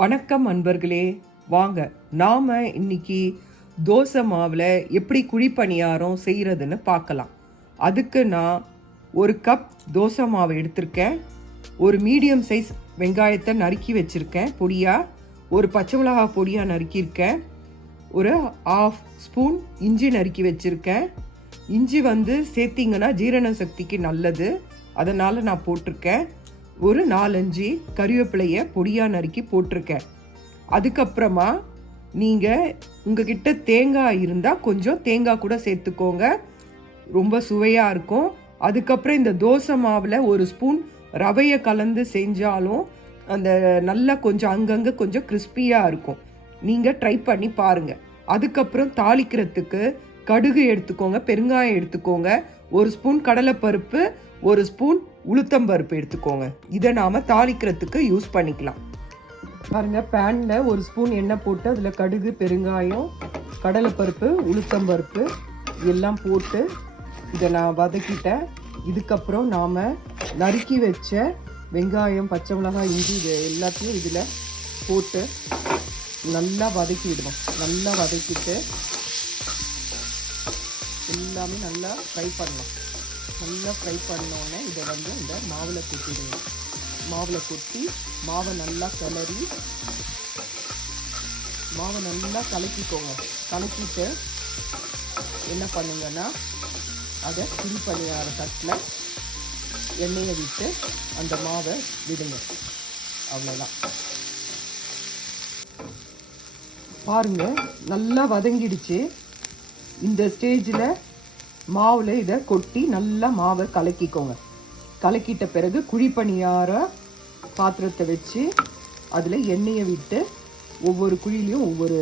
வணக்கம் அன்பர்களே, வாங்க நாம் இன்னைக்கு தோசை மாவில் எப்படி குழி பணியாரம் செய்கிறதுன்னு பார்க்கலாம். அதுக்கு நான் ஒரு கப் தோசை மாவு எடுத்திருக்கேன். ஒரு மீடியம் சைஸ் வெங்காயத்தை நறுக்கி வச்சுருக்கேன் பொடியாக. ஒரு பச்சை மிளகாய் பொடியாக நறுக்கியிருக்கேன். ஒரு 1/2 ஸ்பூன் இஞ்சி நறுக்கி வச்சுருக்கேன். இஞ்சி சேர்த்திங்கன்னா ஜீரண சக்திக்கு நல்லது, அதனால் நான் போட்டிருக்கேன். ஒரு 4-5 கறிவேப்பிலையை பொடியாக நறுக்கி போட்டிருக்கேன். அதுக்கப்புறமா நீங்கள் உங்ககிட்ட தேங்காய் இருந்தால் கொஞ்சம் தேங்காய் கூட சேர்த்துக்கோங்க, ரொம்ப சுவையாக இருக்கும். அதுக்கப்புறம் இந்த தோசை மாவில் ஒரு ஸ்பூன் ரவையை கலந்து செஞ்சாலும் அந்த நல்லா கொஞ்சம் அங்கங்கே கொஞ்சம் கிறிஸ்பியாக இருக்கும். நீங்கள் ட்ரை பண்ணி பாருங்கள். அதுக்கப்புறம் தாளிக்கிறதுக்கு கடுகு எடுத்துக்கோங்க, பெருங்காயம் எடுத்துக்கோங்க, ஒரு ஸ்பூன் கடலைப்பருப்பு, ஒரு ஸ்பூன் உளுத்தம்பருப்பு எடுத்துக்கோங்க. இதை நாம் தாளிக்கிறதுக்கு யூஸ் பண்ணிக்கலாம். பாருங்கள், பேனில் ஒரு ஸ்பூன் எண்ணெய் போட்டு அதில் கடுகு, பெருங்காயம், கடலைப்பருப்பு, உளுத்தம்பருப்பு எல்லாம் போட்டு இதை நான் வதக்கிட்டேன். இதுக்கப்புறம் நாம் நறுக்கி வச்ச வெங்காயம், பச்சை மிளகாய், இஞ்சி இது எல்லாத்தையும் இதில் போட்டு நல்லா வதக்கி விடுவோம். நல்லா வதக்கிட்டு எல்லாமே நல்லா ஃப்ரை பண்ணலாம். நல்லா ஃப்ரை பண்ணோன்னே இதை இந்த மாவில் கொட்டிடுவோம். மாவில் கொட்டி மாவை நல்லா கிளறி மாவை நல்லா கலக்கிக்கோங்க. கலக்கிட்டு என்ன பண்ணுங்கன்னா அதை குழி பணியார தட்டில் எண்ணெயை விட்டு அந்த மாவை விடுங்க. அவ்வளோதான். பாருங்க, நல்லா வதங்கிடுச்சு. இந்த ஸ்டேஜில் மாவில் இதை கொட்டி நல்லா மாவை கலக்கிக்கோங்க. கலக்கிட்ட பிறகு குழி பணியார பாத்திரத்தை வச்சு அதில் எண்ணெயை விட்டு ஒவ்வொரு குழிலையும் ஒரு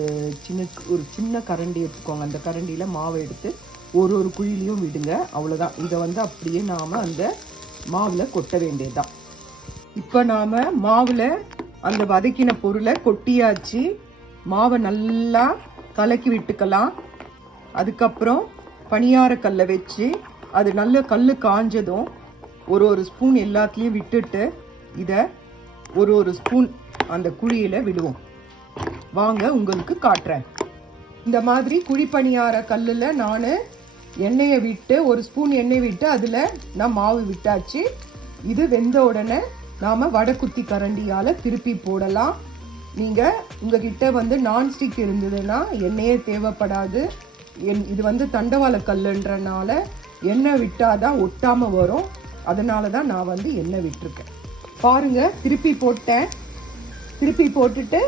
சின்ன கரண்டி எடுத்துக்கோங்க. அந்த கரண்டியில் மாவை எடுத்து ஒரு குழிலையும் விடுங்க. அவ்வளோதான். இதை அப்படியே நாம் அந்த மாவில் கொட்ட வேண்டியதுதான். இப்போ நாம் மாவில் அந்த வதக்கின பொருளை கொட்டியாச்சு. மாவை நல்லா கலக்கி விட்டுக்கலாம். அதுக்கப்புறம் பணியார கல்லை வச்சு அது நல்ல கல் காஞ்சதும் ஒரு ஸ்பூன் எல்லாத்துலேயும் விட்டுட்டு இதை ஒரு ஸ்பூன் அந்த குழியில் விடுவோம். வாங்க உங்களுக்கு காட்டுறேன். இந்த மாதிரி குழி பணியார கல்லில் நான் எண்ணெயை விட்டு ஒரு ஸ்பூன் எண்ணெய் விட்டு அதில் நான் மாவு விட்டாச்சு. இது வெந்த உடனே நாம் வடக்குத்தி கரண்டியால் திருப்பி போடலாம். நீங்கள் உங்ககிட்ட நான்ஸ்டிக் இருந்ததுன்னா எண்ணெயே தேவைப்படாது. இது தண்டவாள கல்லுன்றனால எண்ணெய் விட்டாதான் ஒட்டாமல் வரும். அதனால தான் நான் எண்ணெய் விட்டுருக்கேன். பாருங்கள், திருப்பி போட்டேன். திருப்பி போட்டுட்டு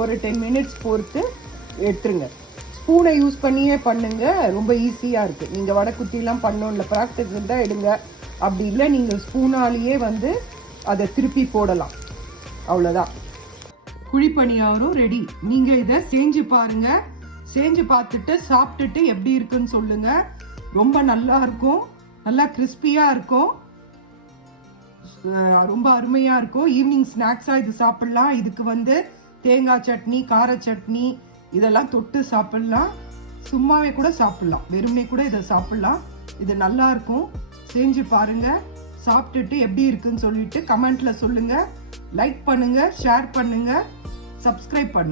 ஒரு 10 மினிட்ஸ் பொறுத்து எடுத்துருங்க. ஸ்பூனை யூஸ் பண்ணியே பண்ணுங்க, ரொம்ப ஈஸியாக இருக்குது. நீங்கள் வடக்குத்திலாம் பண்ணோம்ல, ப்ராக்டிஸ் தான் எடுங்க. அப்படி இல்லை நீங்கள் ஸ்பூனாலேயே அதை திருப்பி போடலாம். அவ்வளோதான். குழி பணியாரம் ரெடி. நீங்கள் இதை செஞ்சு பாருங்கள். செஞ்சு பார்த்துட்டு சாப்பிட்டுட்டு எப்படி இருக்குன்னு சொல்லுங்க. ரொம்ப நல்லா இருக்கும், நல்லா கிறிஸ்பியாக இருக்கும், ரொம்ப அருமையாக இருக்கும். ஈவினிங் ஸ்நாக்ஸாக இது சாப்பிட்லாம். இதுக்கு தேங்காய் சட்னி, கார சட்னி இதெல்லாம் தொட்டு சாப்பிட்லாம். சும்மாவே கூட சாப்பிட்லாம், வெறுமே கூட இதை சாப்பிட்லாம். இது நல்லா இருக்கும். செஞ்சு பாருங்க. சாப்பிட்டுட்டு எப்படி இருக்குன்னு சொல்லிட்டு கமெண்ட்ல சொல்லுங்க. லைக் பண்ணுங்க, ஷேர் பண்ணுங்க, சப்ஸ்கிரைப் பண்ணுங்க.